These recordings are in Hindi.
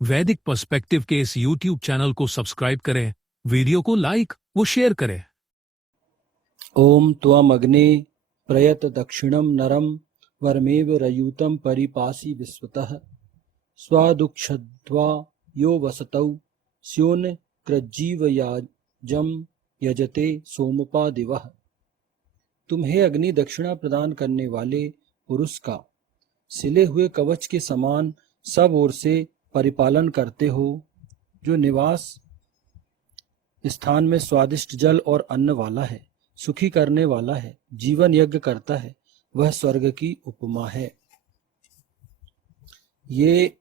वैदिक पर्सपेक्टिव के इस YouTube चैनल को सब्सक्राइब करें, वीडियो को लाइक व शेयर करें। ओम त्वम अग्ने प्रयत दक्षिणम नरम वरमेव रयूतम परिपासी विश्वतः स्वदुक्षध्वा यो वसतौ स्योन कृज्जीवयाजम यजते सोमपा दिवः। तुम्हें अग्नि दक्षिणा प्रदान करने वाले पुरुष का सिले हुए कवच के समान सब ओर से परिपालन करते हो, जो निवास स्थान में स्वादिष्ट जल और अन्न वाला है, सुखी करने वाला है, जीवन यज्ञ करता है, वह स्वर्ग की उपमा है। ये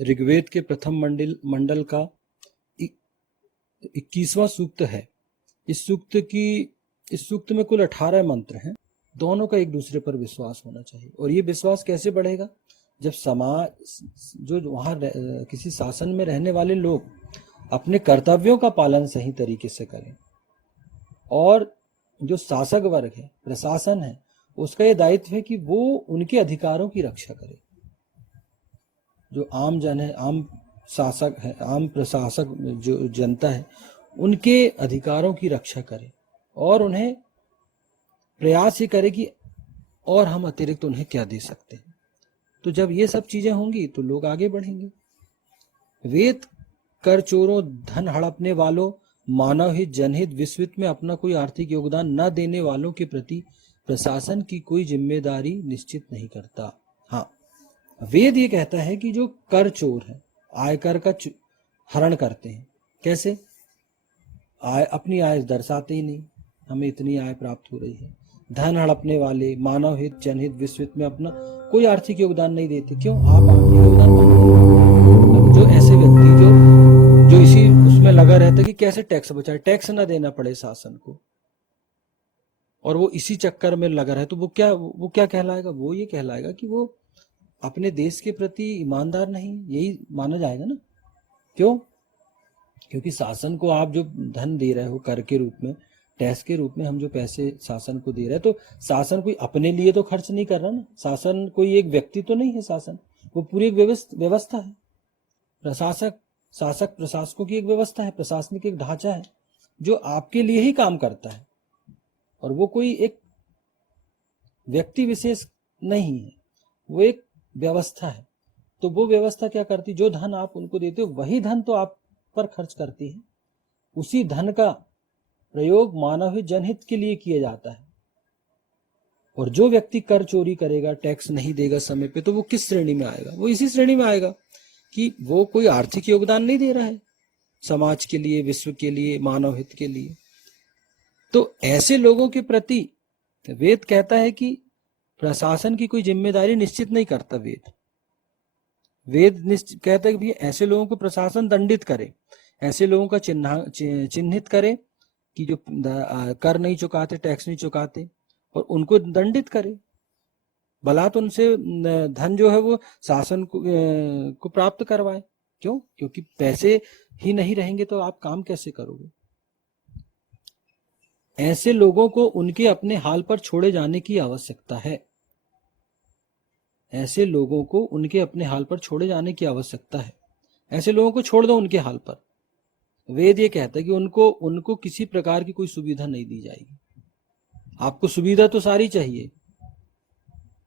ऋग्वेद के प्रथम मंडल का 21वां सूक्त है। इस सूक्त में कुल 18 मंत्र हैं। दोनों का एक दूसरे पर विश्वास होना चाहिए। और ये विश्वास कैसे बढ़ेगा? जब समाज जो वहां किसी शासन में रहने वाले लोग अपने कर्तव्यों का पालन सही तरीके से करें, और जो शासक वर्ग है, प्रशासन है, उसका ये दायित्व है कि वो उनके अधिकारों की रक्षा करे। जो आम जन है, आम शासक है, आम प्रशासक जो जनता है, उनके अधिकारों की रक्षा करे और उन्हें प्रयास ये करे कि और हम अतिरिक्त उन्हें क्या दे सकते हैं। तो जब ये सब चीजें होंगी तो लोग आगे बढ़ेंगे। वेद कर चोरों, धन हड़पने वालों, मानव हित, जनहित, विश्वहित में अपना कोई आर्थिक योगदान न देने वालों के प्रति प्रशासन की कोई जिम्मेदारी निश्चित नहीं करता। हाँ, वेद ये कहता है कि जो कर चोर है, आयकर का हरण करते हैं, कैसे? अपनी आय दर्शाते ही नहीं, हमें इतनी आय प्राप्त हो रही है। धन हड़पने वाले, मानव हित, जनहित, विश्वहित में अपना कोई आर्थिक योगदान नहीं देते। क्यों? आप आर्थिक योगदान मांगते? जो ऐसे व्यक्ति जो इसी उसमें लगा रहता है कि कैसे टैक्स बचाए, टैक्स ना देना पड़े शासन को, और वो इसी चक्कर में लगा रहे, तो वो क्या कहलाएगा? वो ये कहलाएगा कि वो अपने देश के प्रति ईमानदार नहीं, यही माना जाएगा ना। क्यों? क्योंकि शासन को आप जो धन दे रहे हो कर के रूप में, टैक्स के रूप में हम जो पैसे शासन को दे रहे हैं, तो शासन कोई अपने लिए तो खर्च नहीं कर रहा ना। शासन कोई एक व्यक्ति तो नहीं है, शासन वो पूरी एक व्यवस्था है। शासक प्रशासकों की एक व्यवस्था है, प्रशासनिक एक ढांचा है जो आपके लिए ही काम करता है, और वो कोई एक व्यक्ति विशेष नहीं है, वो एक व्यवस्था है। तो वो व्यवस्था क्या करती? जो धन आप उनको देते हो, वही धन तो आप पर खर्च करती है। उसी धन का प्रयोग मानव हित, जनहित के लिए किया जाता है। और जो व्यक्ति कर चोरी करेगा, टैक्स नहीं देगा समय पे, तो वो किस श्रेणी में आएगा? वो इसी श्रेणी में आएगा कि वो कोई आर्थिक योगदान नहीं दे रहा है समाज के लिए, विश्व के लिए, मानव हित के लिए। तो ऐसे लोगों के प्रति वेद कहता है कि प्रशासन की कोई जिम्मेदारी निश्चित नहीं करता। वेद कहता है कि ऐसे लोगों को प्रशासन दंडित करे, ऐसे लोगों का चिन्हित करे कि जो कर नहीं चुकाते, टैक्स नहीं चुकाते, और उनको दंडित करे। भला तो उनसे धन जो है वो शासन को प्राप्त करवाए। क्यों? क्योंकि पैसे ही नहीं रहेंगे तो आप काम कैसे करोगे? ऐसे लोगों को उनके अपने हाल पर छोड़े जाने की आवश्यकता है। ऐसे लोगों को उनके अपने हाल पर छोड़े जाने की आवश्यकता है। ऐसे लोगों को छोड़ दो उनके हाल पर। वेद ये कहता है कि उनको किसी प्रकार की कोई सुविधा नहीं दी जाएगी। आपको सुविधा तो सारी चाहिए,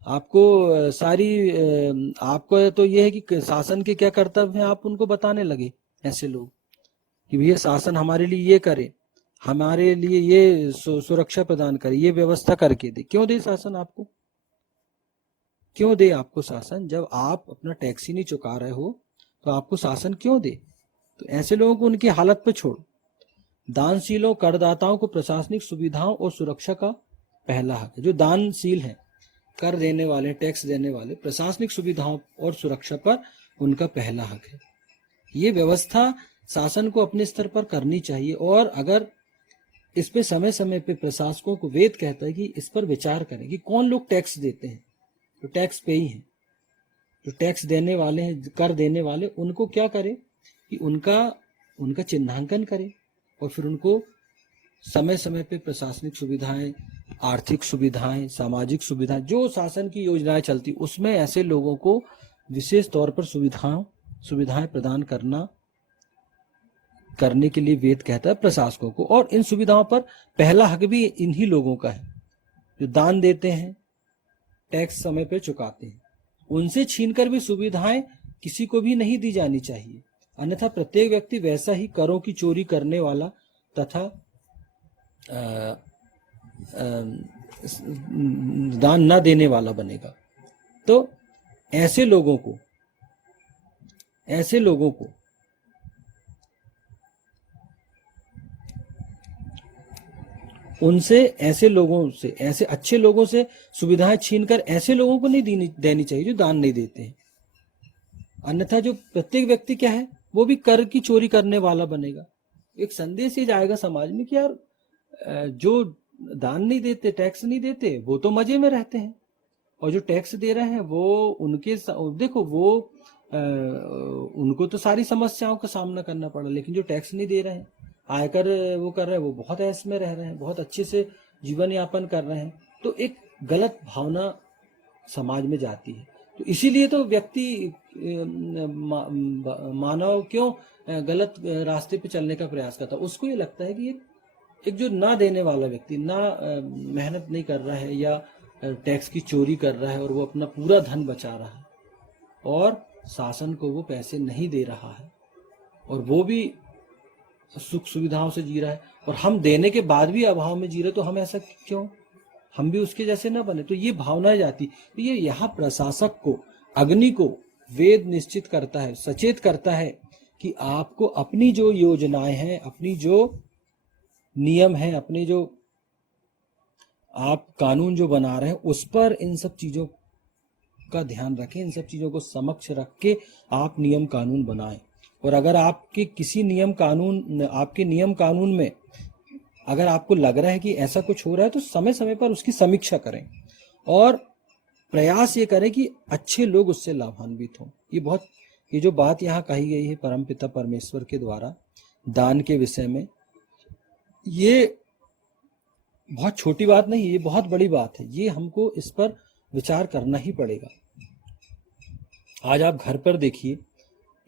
आपको तो यह है कि शासन के क्या कर्तव्य हैं आप उनको बताने लगे। ऐसे लोग कि भैया शासन हमारे लिए ये करे, हमारे लिए ये सुरक्षा प्रदान करे, ये व्यवस्था करके दे। क्यों दे शासन आपको? क्यों दे आपको शासन? जब आप अपना टैक्स ही नहीं चुका रहे हो तो आपको शासन क्यों दे? तो ऐसे लोगों को उनकी हालत पे छोड़ो। दानशीलों, करदाताओं को प्रशासनिक सुविधाओं और सुरक्षा का पहला हक है। जो दानशील है, कर देने वाले, टैक्स देने वाले, प्रशासनिक सुविधाओं और सुरक्षा पर उनका पहला हक है। ये व्यवस्था शासन को अपने स्तर पर करनी चाहिए, और अगर इस पे समय समय पे प्रशासकों को वेद कहता है कि इस पर विचार करें कि कौन लोग टैक्स देते हैं, तो टैक्स पे ही हैं, जो टैक्स देने वाले हैं, कर देने वाले, उनको क्या करें कि उनका चिन्हांकन करें, और फिर उनको समय समय पे प्रशासनिक सुविधाएं, आर्थिक सुविधाएं, सामाजिक सुविधाएं, जो शासन की योजनाएं चलती, उसमें ऐसे लोगों को विशेष तौर पर सुविधाओं सुविधाएं प्रदान करने के लिए वेद कहता है प्रशासकों को। और इन सुविधाओं पर पहला हक भी इन्हीं लोगों का है जो दान देते हैं, टैक्स समय पर चुकाते हैं। उनसे छीनकर भी सुविधाएं किसी को भी नहीं दी जानी चाहिए, अन्यथा प्रत्येक व्यक्ति वैसा ही करों की चोरी करने वाला तथा दान न देने वाला बनेगा। तो ऐसे लोगों को ऐसे अच्छे लोगों से सुविधाएं छीनकर ऐसे लोगों को नहीं देनी चाहिए जो दान नहीं देते हैं, अन्यथा जो प्रत्येक व्यक्ति क्या है वो भी कर की चोरी करने वाला बनेगा। एक संदेश ये जाएगा समाज में कि यार जो दान नहीं देते, टैक्स नहीं देते, वो तो मजे में रहते हैं, और जो टैक्स दे रहे हैं वो देखो वो उनको तो सारी समस्याओं का सामना करना पड़ा, लेकिन जो टैक्स नहीं दे रहे हैं, आयकर वो कर रहे हैं, वो बहुत ऐश में रह रहे हैं, बहुत अच्छे से जीवन यापन कर रहे हैं। तो एक गलत भावना समाज में जाती है। तो इसीलिए तो व्यक्ति मानव क्यों गलत रास्ते पे चलने का प्रयास करता है। उसको ये लगता है कि एक जो ना देने वाला व्यक्ति, ना मेहनत नहीं कर रहा है या टैक्स की चोरी कर रहा है और वो अपना पूरा धन बचा रहा है और शासन को वो पैसे नहीं दे रहा है और वो भी सुख सुविधाओं से जी रहा है, और हम देने के बाद भी अभाव में जी रहे, तो हम ऐसा क्यों, हम भी उसके जैसे ना बने। तो ये भावना जाती। तो ये यहाँ प्रशासक को, अग्नि को वेद निश्चित करता है, सचेत करता है कि आपको अपनी जो योजनाएं हैं, अपनी जो नियम है, अपने जो आप कानून जो बना रहे हैं, उस पर इन सब चीजों का ध्यान रखें, इन सब चीजों को समक्ष रख के आप नियम कानून बनाएं। और अगर आपके किसी आपके नियम कानून में अगर आपको लग रहा है कि ऐसा कुछ हो रहा है, तो समय समय पर उसकी समीक्षा करें और प्रयास ये करें कि अच्छे लोग उससे लाभान्वित हों। ये जो बात यहाँ कही गई है परमपिता परमेश्वर के द्वारा दान के विषय में, ये बहुत छोटी बात नहीं है, ये बहुत बड़ी बात है। ये हमको इस पर विचार करना ही पड़ेगा। आज आप घर पर देखिए,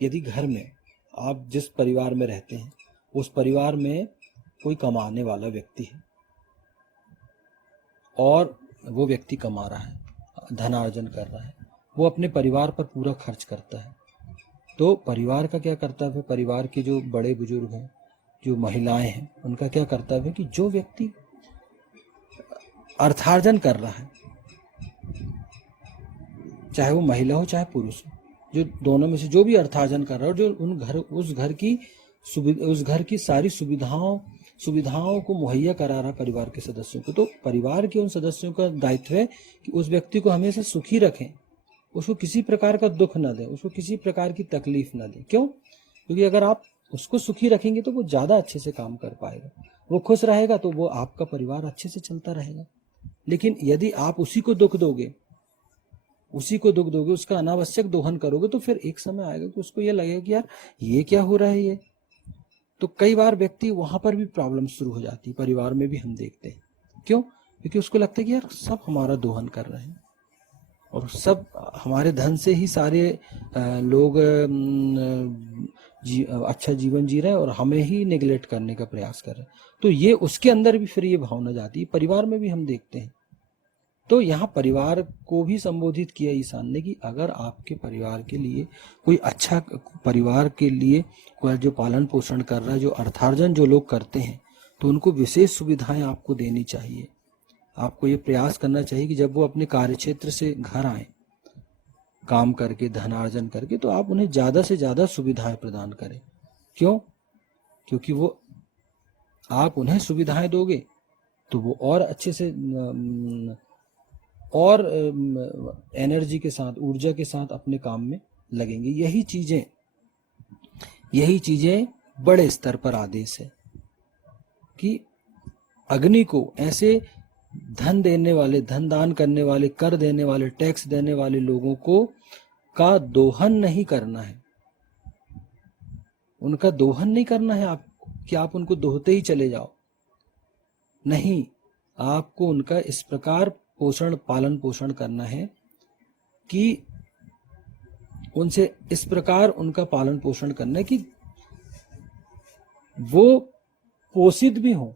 यदि घर में आप जिस परिवार में रहते हैं उस परिवार में कोई कमाने वाला व्यक्ति है और वो व्यक्ति कमा रहा है, धनार्जन कर रहा है, वो अपने परिवार पर पूरा खर्च करता है, तो परिवार का क्या कर्तव्य है? परिवार के जो बड़े बुजुर्ग हैं, जो महिलाएं हैं, उनका क्या कर्तव्य है कि जो व्यक्ति अर्थार्जन कर रहा है, चाहे वो महिला हो चाहे पुरुष हो, जो दोनों में से जो भी अर्थार्जन कर रहा है, जो उस घर की सारी सुविधाओं को मुहैया करा रहा परिवार के सदस्यों को, तो परिवार के उन सदस्यों का दायित्व है कि उस व्यक्ति को हमेशा सुखी रखें, उसको किसी प्रकार का दुख न दें, उसको किसी प्रकार की तकलीफ न दें। क्यों? क्योंकि अगर आप उसको सुखी रखेंगे तो वो ज्यादा अच्छे से काम कर पाएगा, वो खुश रहेगा, तो वो आपका परिवार अच्छे से चलता रहेगा। लेकिन यदि आप उसी को दुख दोगे, उसका अनावश्यक दोहन करोगे, तो फिर एक समय आएगा कि उसको ये लगेगा कि यार ये क्या हो रहा है ये। तो कई बार व्यक्ति वहां पर भी प्रॉब्लम शुरू हो जाती है, परिवार में भी हम देखते हैं। क्यों? क्योंकि उसको लगता है कि यार सब हमारा दोहन कर रहे हैं और सब हमारे धन से ही सारे लोग अच्छा जीवन जी रहे हैं और हमें ही नेग्लेक्ट करने का प्रयास कर रहे हैं। तो ये उसके अंदर भी फिर ये भावना जाती है, परिवार में भी हम देखते हैं। तो यहाँ परिवार को भी संबोधित किया ईशान ने कि अगर आपके परिवार के लिए कोई अच्छा, परिवार के लिए कोई जो पालन पोषण कर रहा है, जो अर्थार्जन जो लोग करते हैं, तो उनको विशेष सुविधाएं आपको देनी चाहिए। आपको ये प्रयास करना चाहिए कि जब वो अपने कार्यक्षेत्र से घर आए काम करके, धनार्जन करके, तो आप उन्हें ज्यादा से ज्यादा सुविधाएं प्रदान करें। क्यों? क्योंकि वो आप उन्हें सुविधाएं दोगे तो वो और अच्छे से और एनर्जी के साथ, ऊर्जा के साथ अपने काम में लगेंगे। यही चीजें बड़े स्तर पर आदेश है कि अग्नि को ऐसे धन देने वाले, धन दान करने वाले, कर देने वाले, टैक्स देने वाले लोगों को का दोहन नहीं करना है। उनका दोहन नहीं करना है आप, कि आप उनको दोहते ही चले जाओ। नहीं, आपको उनका इस प्रकार पालन पोषण करना है कि उनसे इस प्रकार उनका पालन पोषण करना कि वो पोषित भी हों